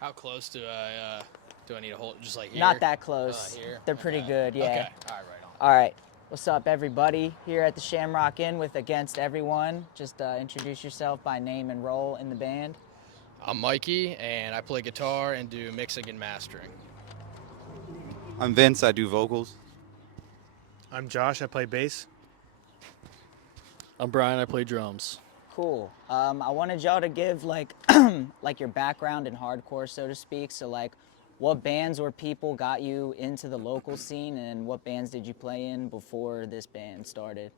How close do I need to hold? Just like here? Not that close. Here? They're pretty Okay. good, yeah. Okay. All right, right on. All right. What's up, everybody? Here at the Shamrock Inn with Against Everyone. Just introduce yourself by name and role in the band. I'm Mikey, and I play guitar and do mixing and mastering. I'm Vince, I do vocals. I'm Josh, I play bass. I'm Brian, I play drums. Cool. I wanted y'all to give like your background in hardcore, so to speak. So like, what bands or people got you into the local scene, and what bands did you play in before this band started?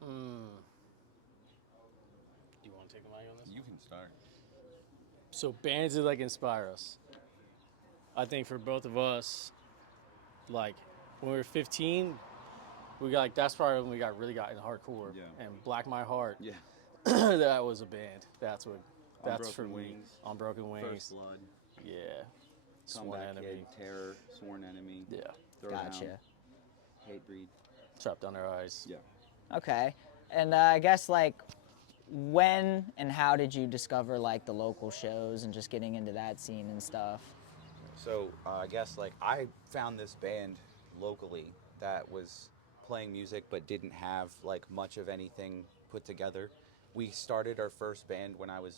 Do you want to take a mic on this? You can start. So bands that like inspire us. I think for both of us, like when we were 15, we got like that's probably when we really got into hardcore. Yeah. And Black My Heart. Yeah. That was a band. That's for me. Wings. On Broken Wings. First Blood. Yeah. Sworn Comeback Enemy. Kid, Terror, Sworn Enemy. Yeah. Throwdown, Gotcha. Hatebreed. Trapped Under Eyes. Yeah. Okay. And I guess like, when and how did you discover like the local shows and just getting into that scene and stuff? So I guess like I found this band locally that was playing music but didn't have like much of anything put together. We started our first band when I was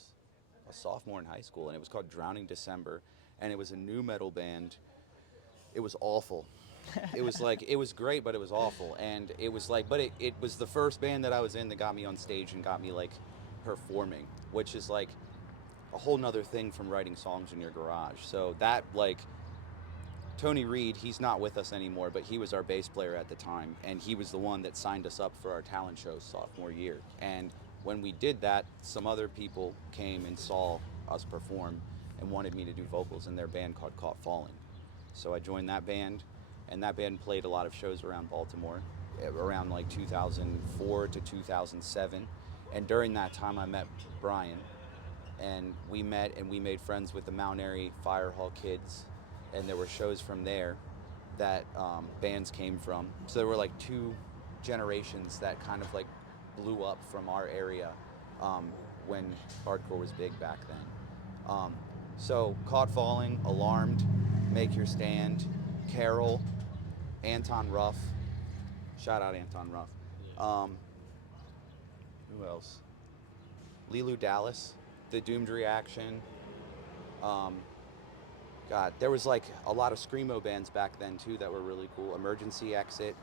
a sophomore in high school, and it was called Drowning December, and it was a new metal band. It was awful. It was like, it was great, but it was awful. And it was like, but it was the first band that I was in that got me on stage and got me like performing, which is like a whole nother thing from writing songs in your garage. So that like, Tony Reed, he's not with us anymore, but he was our bass player at the time, and he was the one that signed us up for our talent show sophomore year. And when we did that, some other people came and saw us perform and wanted me to do vocals in their band called Caught Falling. So I joined that band, and that band played a lot of shows around Baltimore, around like 2004 to 2007. And during that time, I met Brian, and we met and we made friends with the Mount Airy Firehall kids, and there were shows from there that bands came from. So there were like two generations that kind of like blew up from our area when hardcore was big back then. So Caught Falling, Alarmed, Make Your Stand, Carol, Anton Ruff. Shout out Anton Ruff. Who else? Lilu Dallas, The Doomed Reaction. God, there was like a lot of screamo bands back then too that were really cool. Emergency Exit.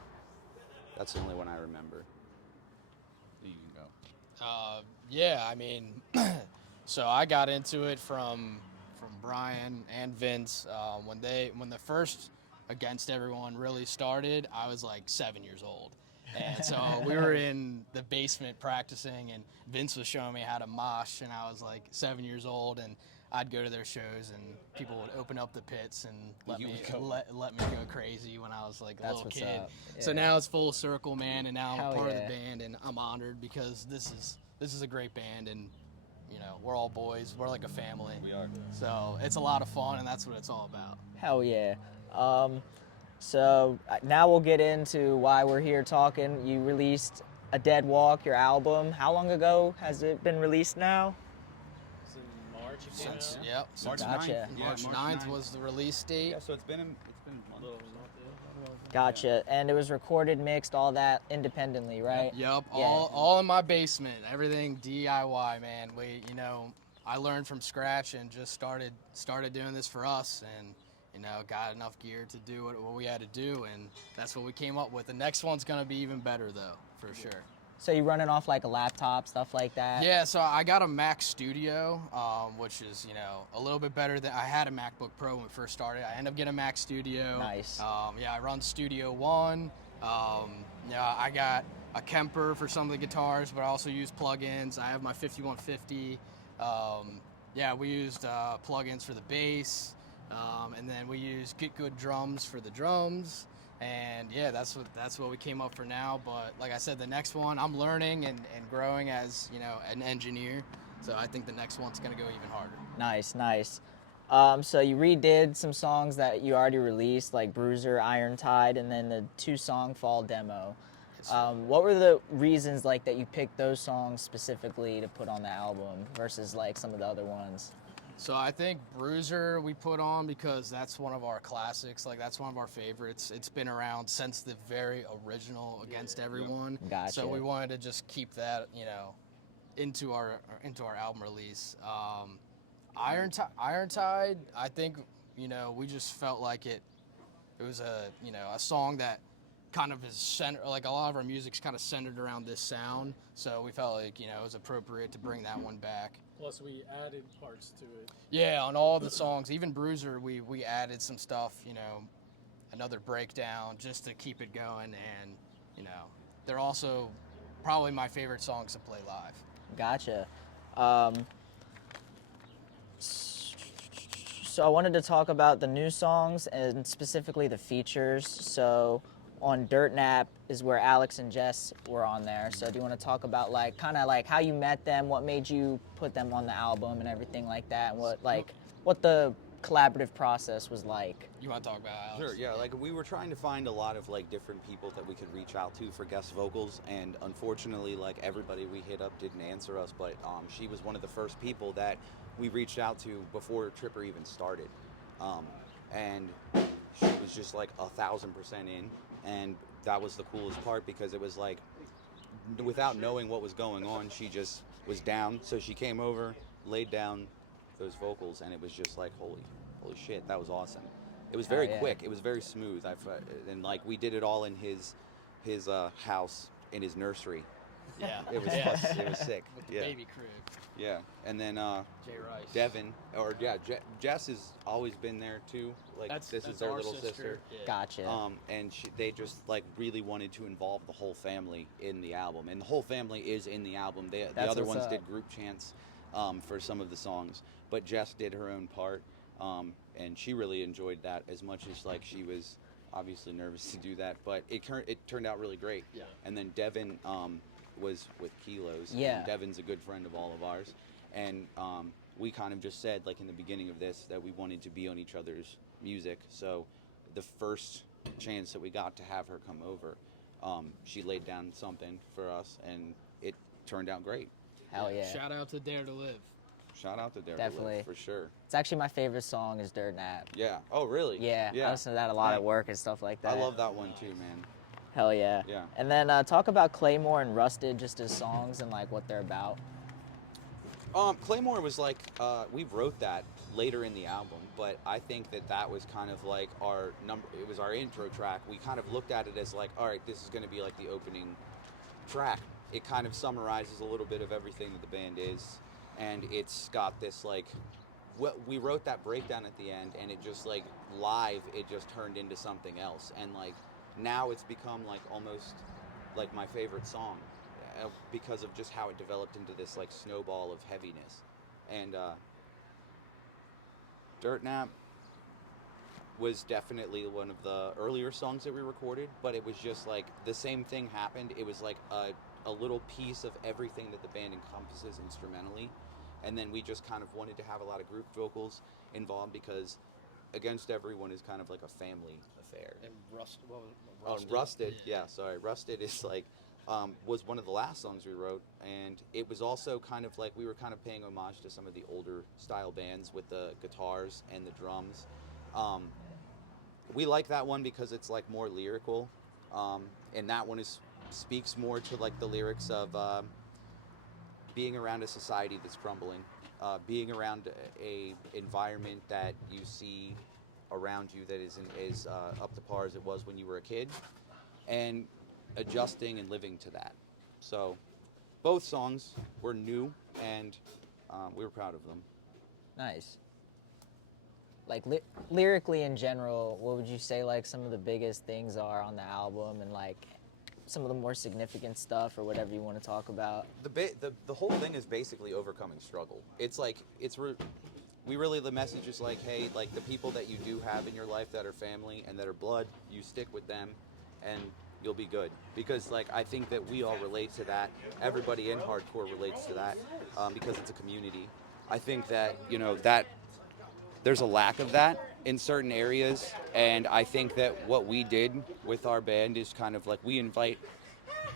That's the only one I remember. You can go. Yeah, I mean, so I got into it from Brian and Vince when the first Against Everyone really started. I was like 7 years old, and so we were in the basement practicing, and Vince was showing me how to mosh, and I was like 7 years old, and I'd go to their shows, and people would open up the pits and let me go crazy when I was like a little kid. Up. Yeah. So now it's full circle, man, and now Hell I'm part of yeah. the band, and I'm honored because this is a great band, and you know we're all boys, we're like a family. We are. So it's a lot of fun, and that's what it's all about. Hell yeah. So now we'll get into why we're here talking. You released A Dead Walk, your album. How long ago has it been released now? It's in March. It came Since out. yep, March since 9th. Gotcha. Yeah, March 9th was the release date. Yeah, so it's been a month. Gotcha. And it was recorded, mixed, all that independently, right? Yep, Yeah. all in my basement. Everything DIY, man. I learned from scratch and just started doing this for us, and got enough gear to do what we had to do, and that's what we came up with. The next one's gonna be even better though, for sure. So you running off like a laptop, stuff like that? Yeah, so I got a Mac Studio, which is a little bit better than I had a MacBook Pro when we first started. I ended up getting a Mac Studio. Nice. I run Studio One. I got a Kemper for some of the guitars, but I also use plugins. I have my 5150. We used plugins for the bass, and then we use Get Good Drums for the drums. And yeah, that's what we came up for now. But like I said, the next one, I'm learning and growing as an engineer. So I think the next one's gonna go even harder. Nice. So you redid some songs that you already released, like Bruiser, Iron Tide, and then the 2-song Fall demo. What were the reasons that you picked those songs specifically to put on the album versus like some of the other ones? So I think Bruiser we put on because that's one of our classics. Like that's one of our favorites. It's been around since the very original Against Everyone. Gotcha. So we wanted to just keep that, you know, into our album release. Iron Tide. I think, you know, we just felt like it was a song that kind of is centered, like a lot of our music's kind of centered around this sound. So we felt like, you know, it was appropriate to bring that one back. Plus, we added parts to it. Yeah, on all the songs, even Bruiser, we added some stuff, you know, another breakdown just to keep it going, and you know, they're also probably my favorite songs to play live. Gotcha. So I wanted to talk about the new songs and specifically the features. So on Dirt Nap is where Alex and Jess were on there. So do you want to talk about like kind of like how you met them, what made you put them on the album and everything like that, and what the collaborative process was like? You want to talk about Alex? Sure, yeah. Like we were trying to find a lot of like different people that we could reach out to for guest vocals, and unfortunately, like everybody we hit up didn't answer us. But she was one of the first people that we reached out to before Tripper even started, and she was just like 1,000% in, and that was the coolest part because it was like, without knowing what was going on, she just was down. So she came over, laid down those vocals, and it was just like holy shit, that was awesome. It was very quick. It was very smooth. And like we did it all in his house in his nursery. Yeah. It was sick. With the Yeah. baby crib. Yeah, and then Jay Rice. Devin, Jess has always been there too. Like this is their our little sister. Yeah. Gotcha. And they just like really wanted to involve the whole family in the album, and the whole family is in the album. The That's other what's ones up. did group chants for some of the songs, but Jess did her own part, and she really enjoyed that as much as like she was obviously nervous to do that, but it turned out really great. Yeah. And then Devin was with Kilos. Yeah. And Devin's a good friend of all of ours, and we kind of just said like in the beginning of this that we wanted to be on each other's music. So the first chance that we got to have her come over, she laid down something for us, and it turned out great. Hell yeah. Shout out to Dare to Live. Shout out to Dare to Definitely. Live, for sure. It's actually my favorite song is Dirt Nap. Yeah. Oh, really? Yeah, I listen to that a lot at work and stuff like that. I love that one too, man. Hell yeah. Yeah. And then talk about Claymore and Rusted just as songs and like what they're about. Claymore was like, we wrote that later in the album, but I think that was kind of like it was our intro track. We kind of looked at it as like, all right, this is going to be like the opening track. It kind of summarizes a little bit of everything that the band is, and it's got this like, we wrote that breakdown at the end, and it just like live, it just turned into something else, and like now it's become like almost like my favorite song because of just how it developed into this like snowball of heaviness. And Dirt Nap was definitely one of the earlier songs that we recorded, but it was just like the same thing happened. It was like a little piece of everything that the band encompasses instrumentally, and then we just kind of wanted to have a lot of group vocals involved because Against Everyone is kind of like a family affair. And Rusted. Rusted. Yeah, sorry. Rusted is like was one of the last songs we wrote, and it was also kind of like we were kind of paying homage to some of the older style bands with the guitars and the drums. We like that one because it's like more lyrical, and that one speaks more to like the lyrics of being around a society that's crumbling, being around a environment that you see around you that isn't up to par as it was when you were a kid, and adjusting and living to that. So both songs were new, and we were proud of them. Nice. Like lyrically in general, what would you say like some of the biggest things are on the album, and like some of the more significant stuff or whatever you want to talk about? The whole thing is basically overcoming struggle. It's like the message is like, hey, like the people that you do have in your life that are family and that are blood, you stick with them, and you'll be good. Because like I think that we all relate to that. Everybody in hardcore relates to that because it's a community. I think that that there's a lack of that in certain areas, and I think that what we did with our band is kind of like we invite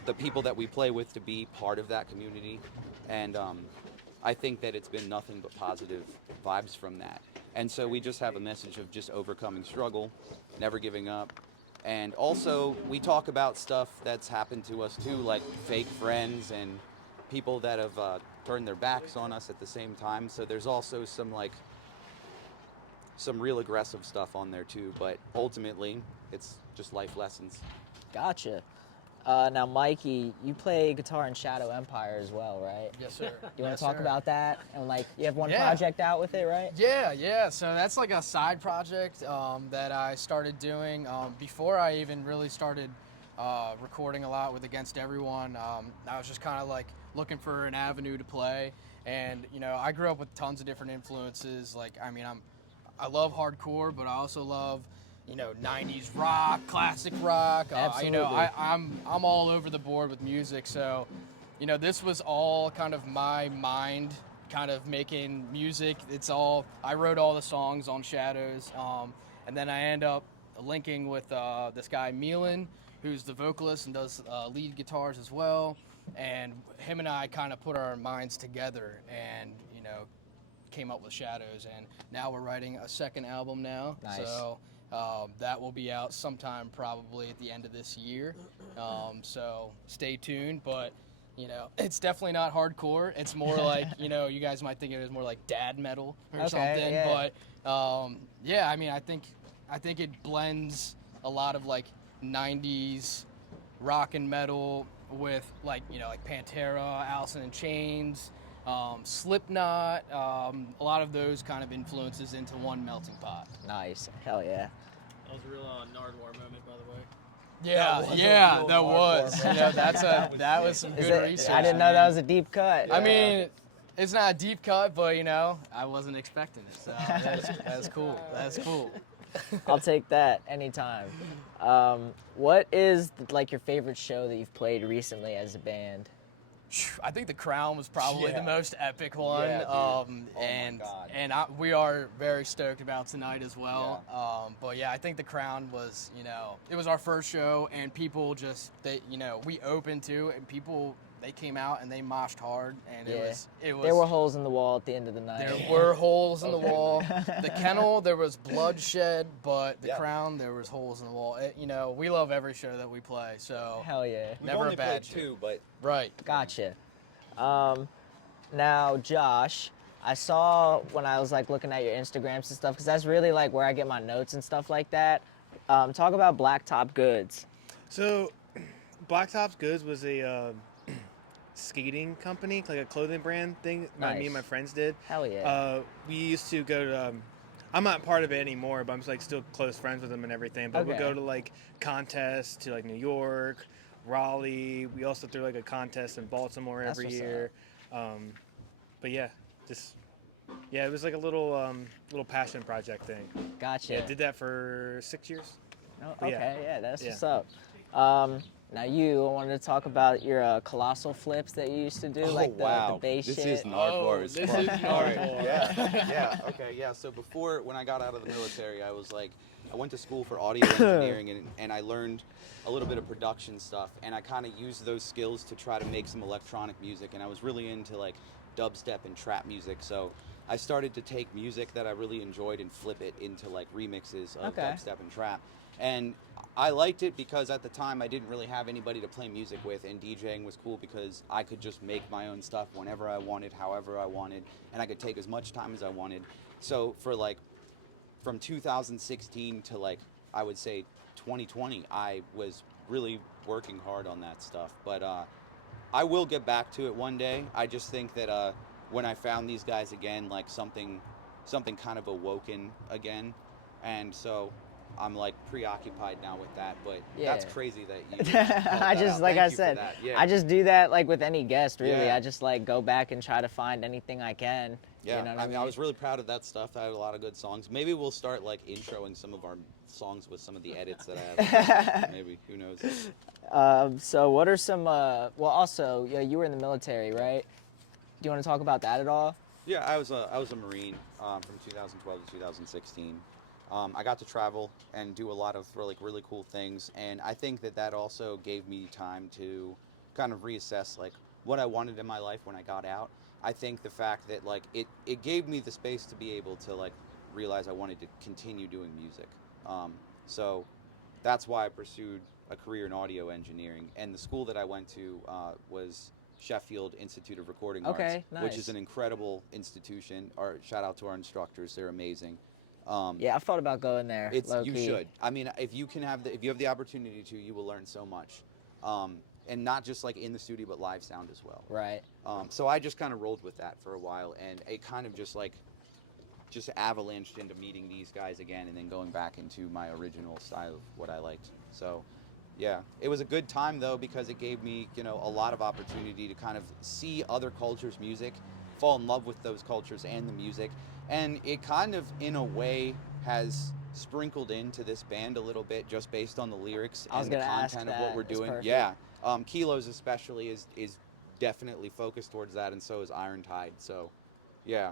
the people that we play with to be part of that community, and I think that it's been nothing but positive vibes from that. And so we just have a message of just overcoming struggle, never giving up. And also, we talk about stuff that's happened to us too, like fake friends and people that have turned their backs on us at the same time. So there's also some real aggressive stuff on there too. But ultimately, it's just life lessons. Gotcha. Now, Mikey, you play guitar in Shadow Empire as well, right? Yes, sir. Do you want to talk about that? And like, you have one Yeah. project out with it, right? Yeah. So that's like a side project that I started doing before I even really started recording a lot with Against Everyone. I was just kind of like looking for an avenue to play, and I grew up with tons of different influences. Like, I mean, I love hardcore, but I also love 90s rock, classic rock. Absolutely. I'm all over the board with music. So, this was all kind of my mind, kind of making music. I wrote all the songs on Shadows, and then I end up linking with this guy Milan, who's the vocalist and does lead guitars as well. And him and I kind of put our minds together, and came up with Shadows. And now we're writing a second album now. Nice. So. That will be out sometime probably at the end of this year. So stay tuned, but it's definitely not hardcore. It's more like, you guys might think it is more like dad metal or something. Yeah. But yeah, I mean, I think it blends a lot of like 90s rock and metal with like Pantera, Alice in Chains, Slipknot, a lot of those kind of influences into one melting pot. Nice. Hell yeah. That was a real Nardwar moment, by the way. Yeah, that was. That was some good research. I didn't know that was a deep cut. I mean, it's not a deep cut, but I wasn't expecting it, so that's cool. That's cool. I'll take that anytime. What is like your favorite show that you've played recently as a band? I think the Crown was probably the most epic one, Yeah, dude. Oh my God. and we are very stoked about tonight as well. But yeah, I think the Crown was, it was our first show, and people we opened to, and people they came out and they moshed hard, and it was. There were holes in the wall at the end of the night. There were holes in the wall. The Kennel, there was bloodshed, but the Crown, there was holes in the wall. We love every show that we play, so Hell yeah. never a bad show. Two, but Right. Gotcha. Now, Josh, I saw when I was like looking at your Instagrams and stuff, because that's really like where I get my notes and stuff like that. Talk about Blacktop Goods. So, Blacktop's Goods was a skating company, like a clothing brand thing. Nice. Me and my friends did. Hell yeah. We used to go to. I'm not part of it anymore, but I'm like still close friends with them and everything. But we'd Okay. go to like contests to like New York, Raleigh. We also threw like a contest in Baltimore That's every what's year. But yeah, it was like a little passion project thing. Gotcha. Yeah, did that for 6 years. Oh, But yeah. okay, yeah, that's Yeah. what's up. Now I wanted to talk about your colossal flips that you used to do, like the bass this shit. is Nardwar as this fuck. is All right. Nardwar. Okay. So before, when I got out of the military, I went to school for audio engineering, and I learned a little bit of production stuff, and I kind of used those skills to try to make some electronic music, and I was really into like dubstep and trap music, so I started to take music that I really enjoyed and flip it into like remixes of Okay. dubstep and trap. And I liked it because at the time I didn't really have anybody to play music with, and DJing was cool because I could just make my own stuff whenever I wanted, however I wanted, and I could take as much time as I wanted. So for like from 2016 to like I would say 2020, I was really working hard on that stuff. But I will get back to it one day. I just think that when I found these guys again, like something kind of awoken again, and so I'm like preoccupied now with that. But that's Yeah. crazy that you. I just, like I said, I just do that like with any guest, really. Yeah. I just like go back and try to find anything I can. Yeah, You know what I mean, I was really proud of that stuff. I had a lot of good songs. Maybe we'll start like introing some of our songs with some of the edits that I have. Maybe, who knows? So what are some, well also, you were in the military, right? Do you want to talk about that at all? Yeah, I was a Marine from 2012 to 2016. I got to travel and do a lot of really cool things, and I think that also gave me time to kind of reassess like what I wanted in my life when I got out. I think the fact that like it gave me the space to be able to like realize I wanted to continue doing music. So that's why I pursued a career in audio engineering. And the school that I went to was Sheffield Institute of Recording Arts, Okay, which nice. is an incredible institution. Shout out to our instructors; they're amazing. Yeah, I've thought about going there. Low You key. should. I mean, if you have the opportunity to, you will learn so much, and not just like in the studio, but live sound as well. Right. So I just kind of rolled with that for a while, and it kind of just avalanched into meeting these guys again, and then going back into my original style of what I liked. So, yeah, it was a good time though, because it gave me, a lot of opportunity to kind of see other cultures' music, fall in love with those cultures and the music, and it kind of, in a way, has sprinkled into this band a little bit just based on the lyrics I was and the gonna ask content of what that. we're It's doing. perfect. Yeah, Kilos especially is definitely focused towards that, and so is Iron Tide. So, yeah,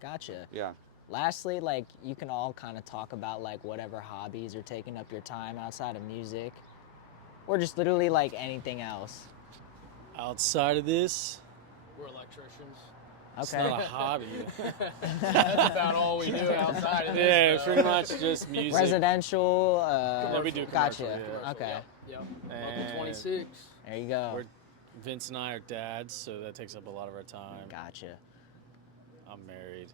Gotcha. yeah. Lastly, like you can all kind of talk about like whatever hobbies are taking up your time outside of music, or just literally like anything else. Outside of this, We're electricians. it's Okay. not a hobby. That's about all we do outside of this. Yeah, though. pretty much just music. Residential. Yeah, we do Gotcha. commercial, yeah. Okay. Yep. And Local 26. There you go. We're, Vince and I are dads, so that takes up a lot of our time. Gotcha. I'm married.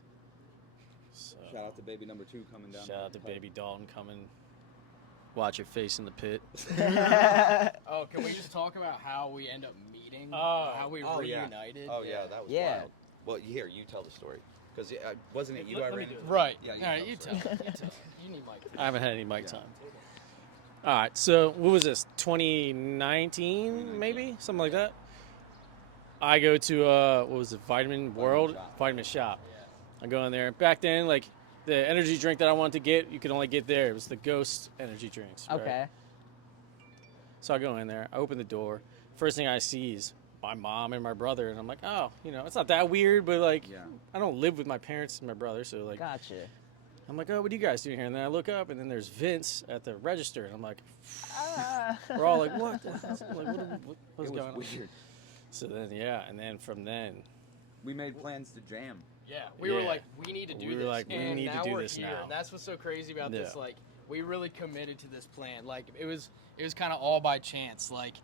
So Shout out to baby number 2 coming down. shout out to baby Dalton coming. Watch your face in the pit. Oh, can we just talk about how we end up meeting? Oh. How we Oh, yeah. reunited? Oh yeah, that was Yeah. wild. Well, here, you tell the story, because wasn't it you Let I me ran do into? it. Right. Yeah, All right, tell you the tell. story. You tell. You need Mike. I haven't had any mic Yeah. time. All right, so what was this? 2019, maybe something like that. I go to what was it? Vitamin World, Shop. Vitamin Shop. I go in there. Back then, like the energy drink that I wanted to get, you could only get there. It was the Ghost energy drinks. Right? Okay. So I go in there. I open the door. First thing I see is my mom and my brother, and I'm like, oh, it's not that weird, but like, Yeah. I don't live with my parents and my brother, so like, Gotcha. I'm like, oh, what are you guys doing here? And then I look up, and then there's Vince at the register, and I'm like, we're all like, what? What's It going on? was weird. So then, yeah, and then from then, We made plans to jam. Yeah, we were Yeah. like, we need to do We were this. like, we and need to now do we're this here. now. And that's what's so crazy about this. Yeah. Like, we really committed to this plan. Like, it was kind of all by chance. Like,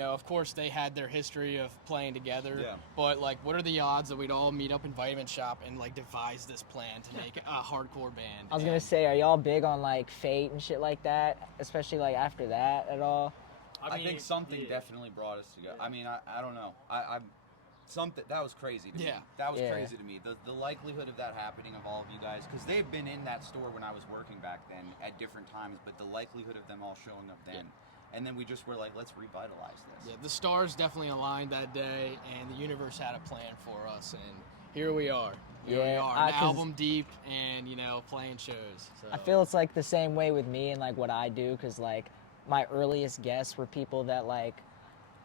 of course they had their history of playing together. Yeah. But like, what are the odds that we'd all meet up in Vitamin Shop and like devise this plan to make a hardcore band? I was gonna say, are y'all big on like fate and shit like that? Especially like after that at all? I mean, think something yeah. definitely brought us together. I mean, I don't know. I'm something that was crazy to me. Yeah. That was Yeah. crazy to me. The likelihood of that happening, of all of you guys, because they've been in that store when I was working back then at different times, but the likelihood of them all showing up then, and then we just were like, let's revitalize this. Yeah, the stars definitely aligned that day, and the universe had a plan for us, and here we are. Here we Yeah, are, an 'cause- album deep, and playing shows. So. I feel it's like the same way with me and like what I do, because like my earliest guests were people that like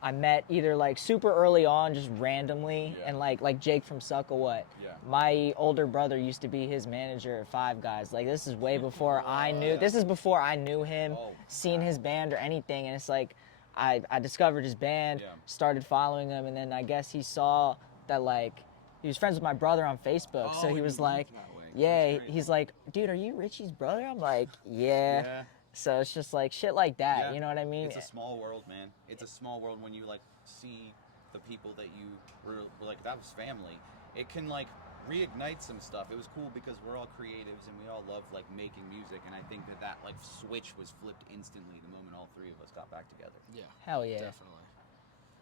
I met either like super early on, just randomly, Yeah. and like Jake from Suckle What. Yeah. My older brother used to be his manager at Five Guys. Like this is way before I knew. This is before I knew him, Oh, seen his band or anything. And it's like I discovered his band, Yeah. started following him, and then I guess he saw that like he was friends with my brother on Facebook. So Oh, he was you like, moved that way. yeah, That's crazy. he's like, dude, are you Richie's brother? I'm like, yeah. Yeah. So it's just like shit like that. Yeah. You know what I mean? It's a small world, man. It's a small world when you like see the people that you were like, that was family. It can like reignite some stuff. It was cool because we're all creatives and we all love like making music, and I think that like switch was flipped instantly the moment all three of us got back together. Yeah, Hell yeah. definitely.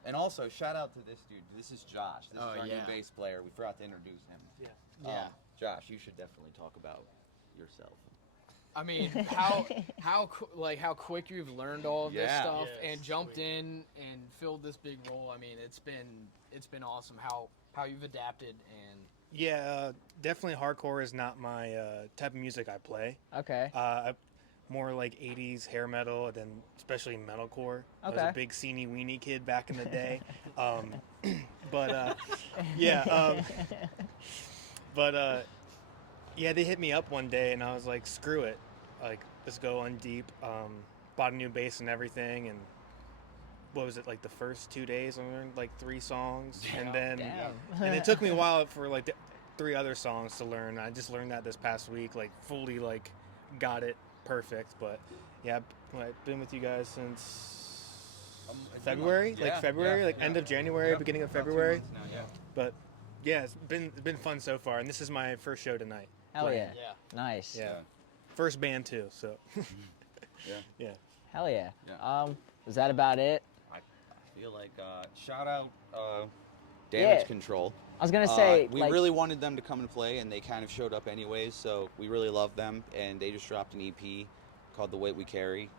And also shout out to this dude. This is Josh. This Oh, is our yeah. new bass player. We forgot to introduce him. Yeah. Josh, you should definitely talk about yourself. I mean, how quick you've learned all of this Yeah. stuff Yes, and jumped in and filled this big role. I mean, it's been awesome how you've adapted and Yeah, definitely hardcore is not my type of music I play. Okay. More like 80s hair metal, and then especially metalcore. I was Okay. a big Seenie Weenie kid back in the day. But yeah, yeah, they hit me up one day, and I was like, screw it, like let's go undeep. Bought a new bass and everything, and what was it, like the first 2 days I learned like 3 songs, Yeah. and then Damn. and it took me a while for like the 3 other songs to learn. I just learned that this past week, like fully like got it perfect. But yeah, I've been with you guys since February, end of January, beginning of February. Now, yeah. But yeah, it's been fun so far, and this is my first show tonight. Hell playing. yeah. Yeah. Nice. Yeah. First band too, so Yeah. yeah. Hell yeah. Yeah. Was that about it? I feel like shout out Damage Yeah. Control. I was gonna say, We like, really wanted them to come and play, and they kind of showed up anyways. So we really love them, and they just dropped an EP called "The Weight We Carry."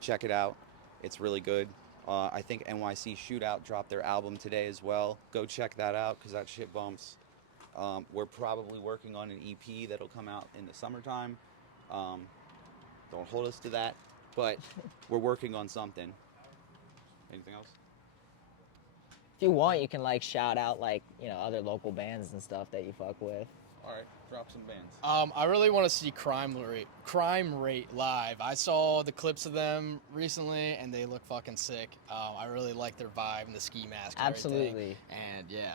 Check it out; it's really good. I think NYC Shootout dropped their album today as well. Go check that out because that shit bumps. We're probably working on an EP that'll come out in the summertime. Don't hold us to that, but we're working on something. Anything else? if you want, you can like shout out like other local bands and stuff that you fuck with. All right, drop some bands. I really want to see Crime Rate live. I saw the clips of them recently, and they look fucking sick. I really like their vibe and the ski mask. And Absolutely. everything. And yeah,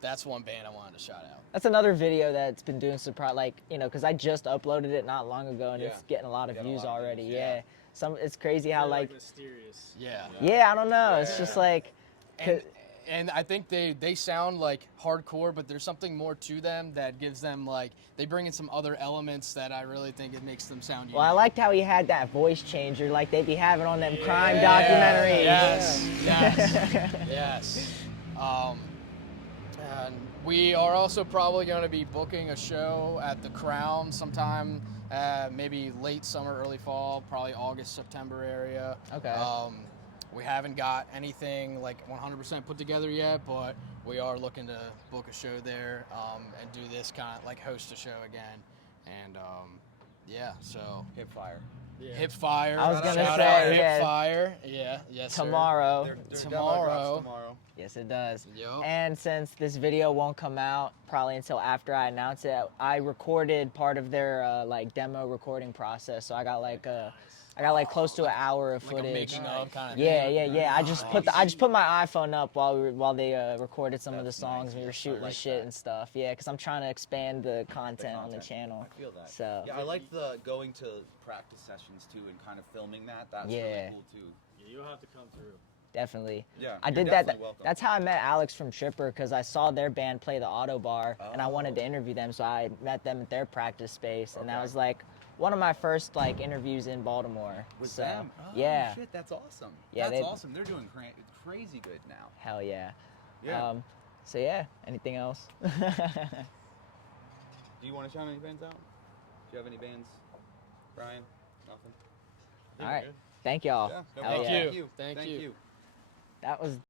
that's one band I wanted to shout out. That's another video that's been doing surprise, like because I just uploaded it not long ago, and Yeah. it's getting a lot of Got a views lot of already. views, Yeah. It's crazy how like mysterious. Yeah. I don't know. It's just like. And I think they sound like hardcore, but there's something more to them that gives them like they bring in some other elements that I really think it makes them sound unique. Well, I liked how he had that voice changer, like they be having on them crime documentaries. Yes, yes. And we are also probably going to be booking a show at the Crown sometime, maybe late summer, early fall, probably August, September area. Okay. We haven't got anything like 100% put together yet, but we are looking to book a show there and do this kind of like host a show again. And yeah, so Hip Fire. Yeah. Hip Fire. I was gonna Shout say, out yeah. Hip Fire. Yeah, yes, sir. Tomorrow. Their demo Tomorrow. drops tomorrow. Yes, it does. Yup. And since this video won't come out probably until after I announce it, I recorded part of their like demo recording process. So I got like close to an hour of Like a footage. making of kind of Yeah. I just put my iPhone up while they recorded some of the That's songs. nice. We were I shooting like shit that. and stuff. Yeah, because I'm trying to expand the content on the channel. I feel that. So Yeah, I like the going to practice sessions too and kind of filming that. That's Yeah. really cool too. Yeah, you'll have to come through. definitely. Yeah, I you're did that. definitely welcome. That's how I met Alex from Tripper, because I saw their band play the Auto Bar, and I wanted to interview them, so I met them at their practice space, and that Okay. was like one of my first like interviews in Baltimore. With so, them? Oh, yeah. shit, that's awesome. Yeah, that's they- awesome. They're doing crazy good now. Hell yeah. Yeah. So yeah. Anything else? Do you want to shout any bands out? Do you have any bands, Brian? Nothing. All right. Thank y'all. Yeah. No Hell problem. yeah. Thank you. Thank Thank you. you. That was